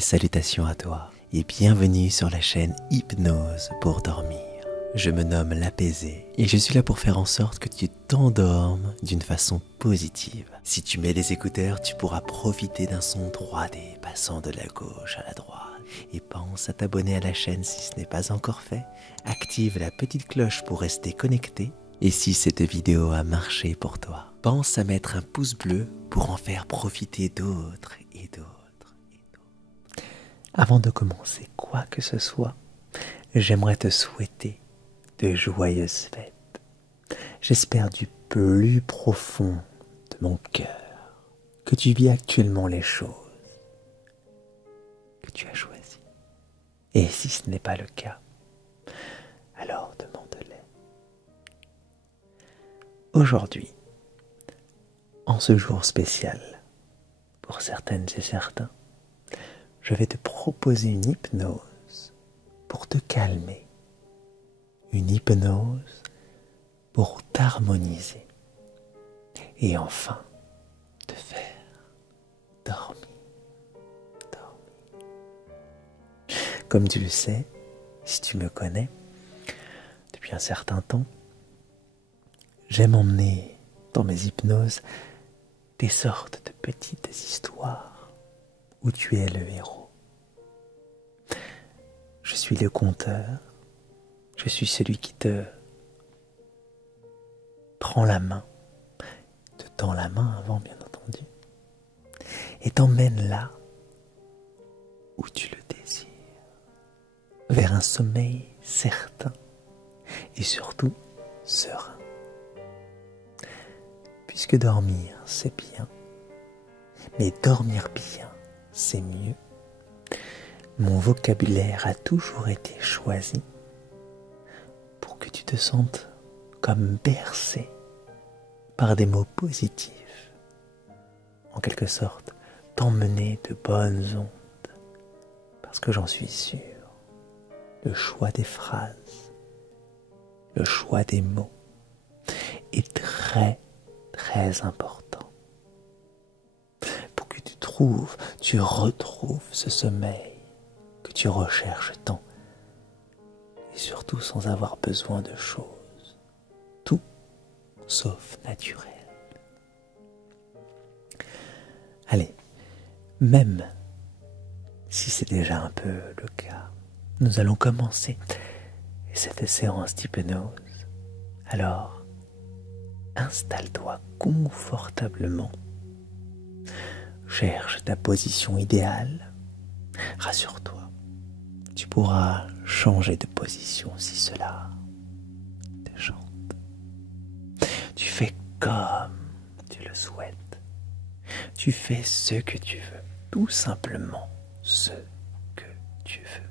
salutations à toi et bienvenue sur la chaîne Hypnose pour dormir. Je me nomme l'Apaisé et je suis là pour faire en sorte que tu t'endormes d'une façon positive. Si tu mets les écouteurs, tu pourras profiter d'un son 3D passant de la gauche à la droite. Et pense à t'abonner à la chaîne si ce n'est pas encore fait. Active la petite cloche pour rester connecté. Et si cette vidéo a marché pour toi, pense à mettre un pouce bleu pour en faire profiter d'autres et d'autres. Avant de commencer quoi que ce soit, j'aimerais te souhaiter de joyeuses fêtes. J'espère du plus profond de mon cœur que tu vis actuellement les choses que tu as choisies. Et si ce n'est pas le cas, alors demande-les. Aujourd'hui, en ce jour spécial, pour certaines et certains, je vais te proposer une hypnose pour te calmer, une hypnose pour t'harmoniser et enfin te faire dormir. Comme tu le sais, si tu me connais, depuis un certain temps, j'aime emmener dans mes hypnoses des sortes de petites histoires où tu es le héros. Je suis le conteur, je suis celui qui te prend la main, te tend la main avant bien entendu, et t'emmène là où tu le désires, vers un sommeil certain et surtout serein. Puisque dormir c'est bien, mais dormir bien c'est mieux, mon vocabulaire a toujours été choisi pour que tu te sentes comme bercé par des mots positifs, en quelque sorte t'emmener de bonnes ondes, parce que j'en suis sûr, le choix des phrases, le choix des mots est très très important pour que tu retrouves ce sommeil que tu recherches tant et surtout sans avoir besoin de choses, tout sauf naturel. Allez, même si c'est déjà un peu le cas, nous allons commencer cette séance d'hypnose. Alors, installe-toi confortablement. Cherche ta position idéale. Rassure-toi, tu pourras changer de position si cela te chante. Tu fais comme tu le souhaites. Tu fais ce que tu veux, tout simplement ce que tu veux.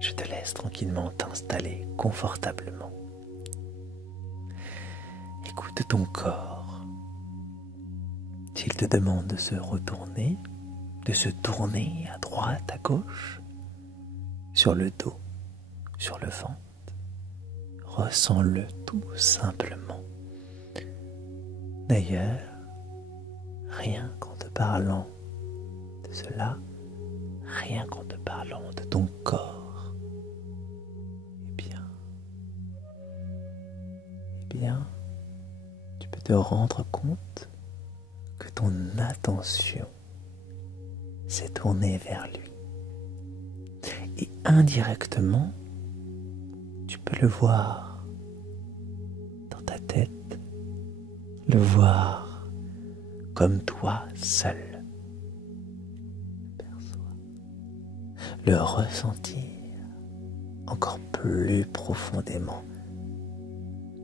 Je te laisse tranquillement t'installer confortablement. Écoute ton corps. S'il te demande de se retourner, de se tourner à droite, à gauche, sur le dos, sur le ventre, ressens-le tout simplement. D'ailleurs, rien qu'en te parlant de cela, rien qu'en te parlant de ton corps, eh bien, tu peux te rendre compte que ton attention s'est tournée vers lui. Et indirectement, tu peux le voir dans ta tête, le voir comme toi seul. Perçois. Le ressentir encore plus profondément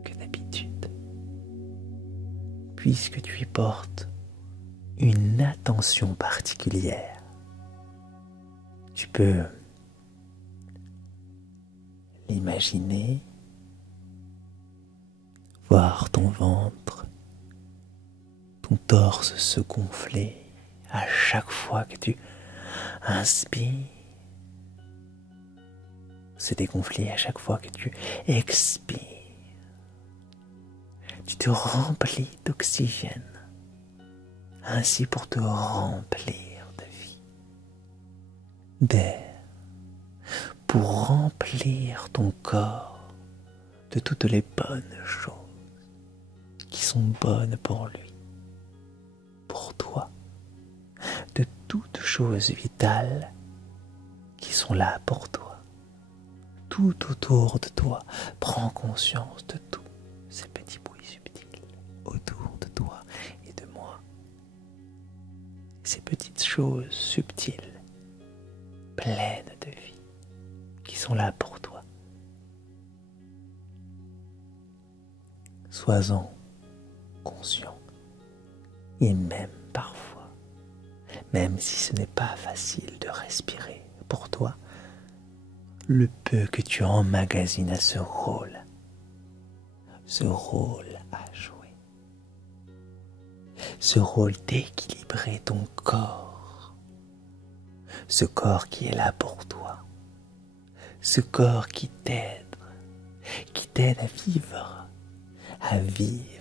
que d'habitude. Puisque tu y portes une attention particulière, tu peux l'imaginer, voir ton ventre, ton torse se gonfler à chaque fois que tu inspires, se dégonfler à chaque fois que tu expires. Tu te remplis d'oxygène ainsi pour te remplir de vie, d'air, pour remplir ton corps de toutes les bonnes choses qui sont bonnes pour lui, pour toi, de toutes choses vitales qui sont là pour toi. Tout autour de toi, prends conscience de tous ces petits bruits subtils autour de toi et de moi. Ces petites choses subtiles, pleines de vie, qui sont là pour toi. Sois-en conscient, et même parfois, même si ce n'est pas facile de respirer pour toi, le peu que tu emmagasines à ce rôle à jouer, ce rôle d'équilibrer ton corps, ce corps qui est là pour toi, ce corps qui t'aide à vivre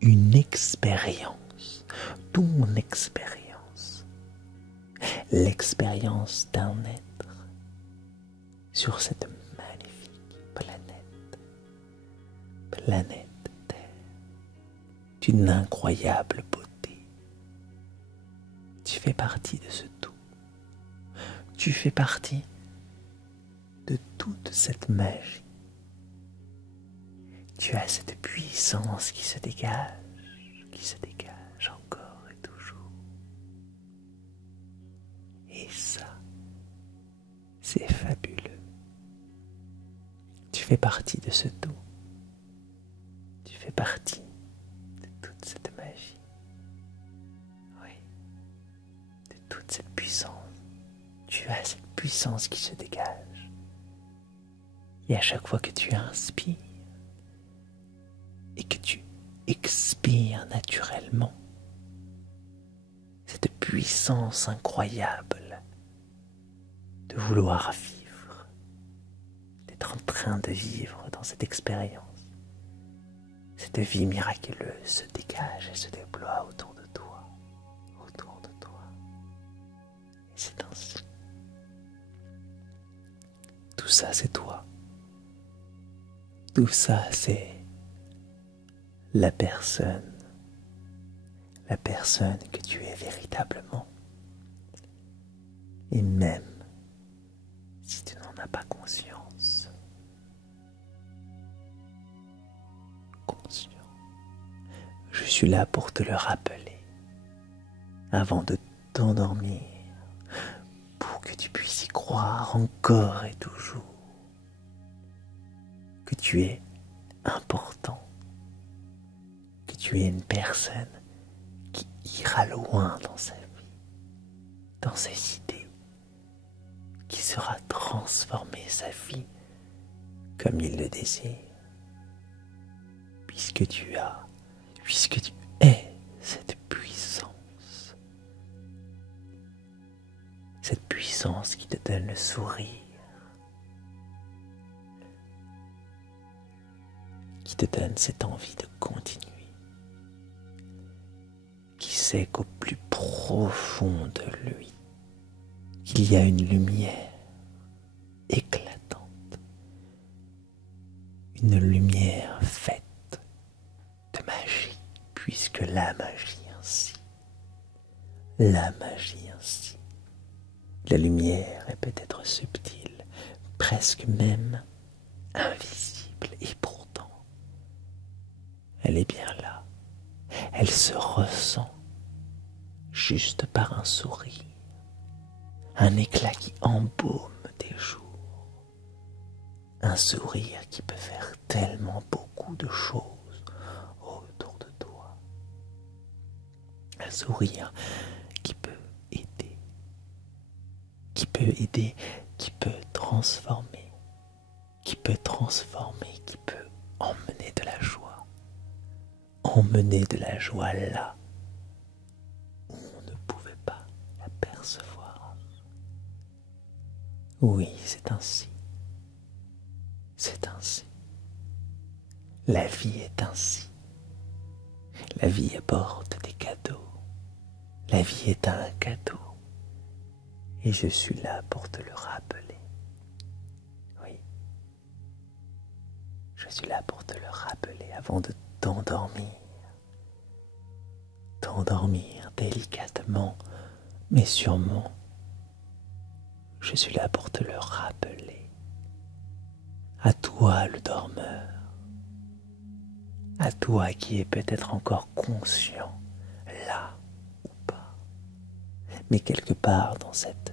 une expérience, ton expérience, l'expérience d'un être sur cette magnifique planète Terre, d'une incroyable beauté. Tu fais partie de ce tout. Tu fais partie de toute cette magie. Tu as cette puissance qui se dégage encore et toujours. Et ça, c'est fabuleux. Tu fais partie de ce tout. Tu fais partie de toute cette magie. Oui, de toute cette puissance. Tu as cette puissance qui se dégage. Et à chaque fois que tu inspires et que tu expires naturellement, cette puissance incroyable de vouloir vivre, d'être en train de vivre dans cette expérience, cette vie miraculeuse se dégage et se déploie autour de toi. Et c'est ainsi. Tout ça, c'est toi. Tout ça, c'est la personne que tu es véritablement. Et même si tu n'en as pas conscience, je suis là pour te le rappeler avant de t'endormir, pour que tu puisses y croire encore et toujours, que tu es important, que tu es une personne qui ira loin dans sa vie, dans ses idées, qui saura transformer sa vie comme il le désire, puisque tu es cette puissance qui te donne le sourire, qui te donne cette envie de continuer, qui sait qu'au plus profond de lui, il y a une lumière éclatante, une lumière faite de magie, puisque la magie ainsi, la lumière est peut-être subtile, presque même invisible, et pourtant, elle est bien là. Elle se ressent juste par un sourire, un éclat qui embaume tes jours, un sourire qui peut faire tellement beaucoup de choses autour de toi, un sourire qui peut aider, qui peut transformer, qui peut emmener de la joie là où on ne pouvait pas l'apercevoir. Oui, c'est ainsi. La vie est ainsi. La vie apporte des cadeaux. La vie est un cadeau. Et je suis là pour te le rappeler. Oui. Je suis là pour te le rappeler avant de t'endormir. T'endormir délicatement, mais sûrement. Je suis là pour te le rappeler. À toi le dormeur. À toi qui es peut-être encore conscient, là ou pas. Mais quelque part dans cette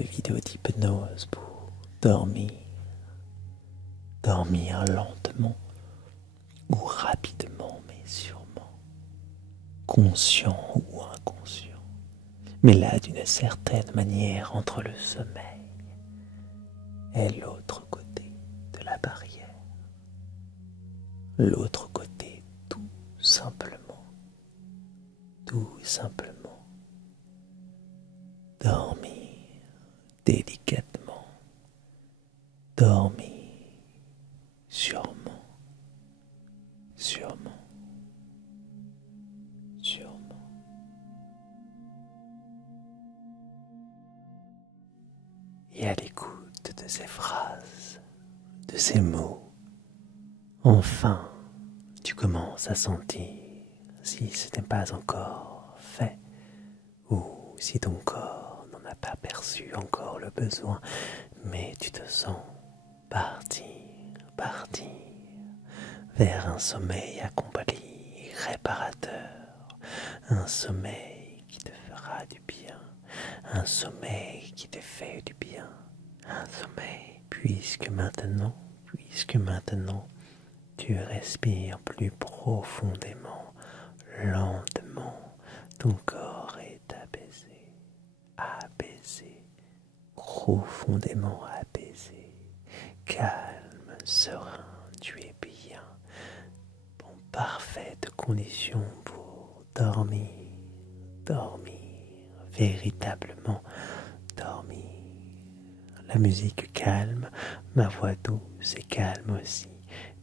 vidéo d'hypnose pour dormir lentement ou rapidement, mais sûrement, conscient ou inconscient, mais là d'une certaine manière entre le sommeil et l'autre côté de la barrière, l'autre côté tout simplement, dormir délicatement, dormir sûrement, et à l'écoute de ces phrases, de ces mots, enfin, tu commences à sentir, si ce n'est pas encore fait, ou si ton corps n'en a pas perçu encore le besoin, mais tu te sens partir vers un sommeil accompli, réparateur, un sommeil qui te fera du bien, un sommeil qui te fait du bien, un sommeil, puisque maintenant, tu respires plus profondément, lentement, ton corps est apaisé, profondément apaisé, calme, serein, tu es bien, en parfaite condition pour dormir, véritablement dormir. La musique calme, ma voix douce et calme aussi,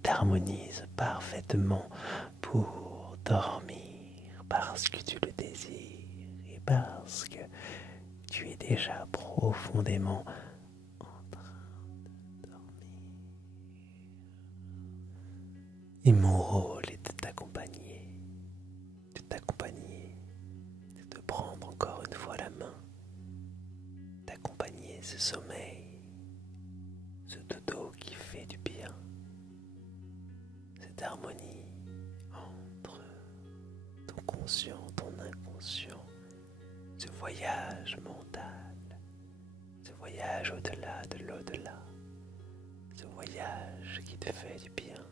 t'harmonise parfaitement pour dormir parce que tu le désires et parce que tu es déjà profondément en train de dormir. Et mon rôle est de t'accompagner, de te prendre encore une fois la main, d'accompagner ce sommeil, ce dodo qui fait du bien, cette harmonie entre ton conscient, ton inconscient, ce voyage mental, ce voyage au-delà de l'au-delà, ce voyage qui te fait du bien,